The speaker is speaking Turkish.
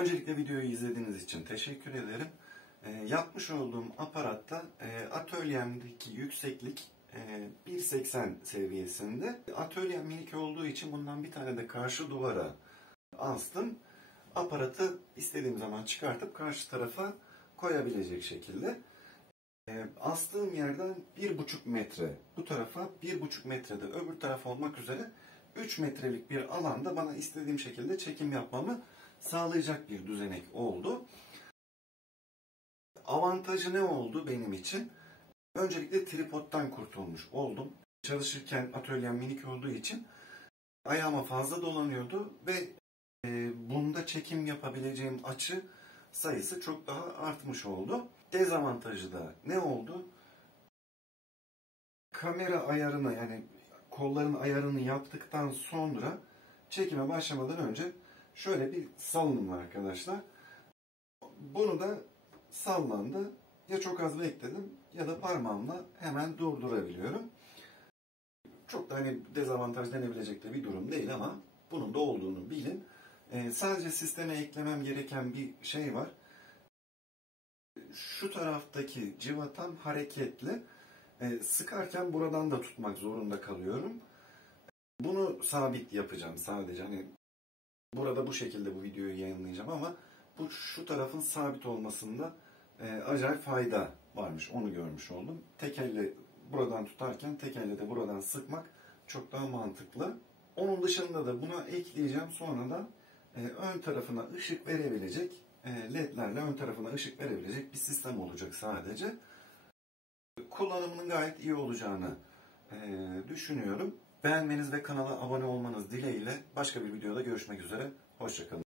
Öncelikle videoyu izlediğiniz için teşekkür ederim. Yapmış olduğum aparatta atölyemdeki yükseklik 1.80 seviyesinde. Atölyem minik olduğu için bundan bir tane de karşı duvara astım. Aparatı istediğim zaman çıkartıp karşı tarafa koyabilecek şekilde. Astığım yerden 1,5 metre bu tarafa, 1,5 metrede öbür tarafa olmak üzere 3 metrelik bir alanda bana istediğim şekilde çekim yapmamı sağlayacak bir düzenek oldu. Avantajı ne oldu benim için? Öncelikle tripodtan kurtulmuş oldum. Çalışırken atölyem minik olduğu için ayağıma fazla dolanıyordu ve bunda çekim yapabileceğim açı sayısı çok daha artmış oldu. Dezavantajı da ne oldu? Kamera ayarını, yani kolların ayarını yaptıktan sonra çekime başlamadan önce şöyle bir salınım var arkadaşlar. Bunu da sallandı. Ya çok az bekledim ya da parmağımla hemen durdurabiliyorum. Çok da hani dezavantaj denebilecek de bir durum değil ama bunun da olduğunu bilin. Sadece sisteme eklemem gereken bir şey var. Şu taraftaki cıvatam hareketli. Sıkarken buradan da tutmak zorunda kalıyorum. Bunu sabit yapacağım sadece. Hani burada bu şekilde bu videoyu yayınlayacağım ama şu tarafın sabit olmasında acayip fayda varmış. Onu görmüş oldum. Tek elle buradan tutarken tek elle de buradan sıkmak çok daha mantıklı. Onun dışında da buna ekleyeceğim. Sonra da ön tarafına ışık verebilecek, ledlerle ön tarafına ışık verebilecek bir sistem olacak sadece. Kullanımının gayet iyi olacağını düşünüyorum. Beğenmeniz ve kanala abone olmanız dileğiyle başka bir videoda görüşmek üzere. Hoşça kalın.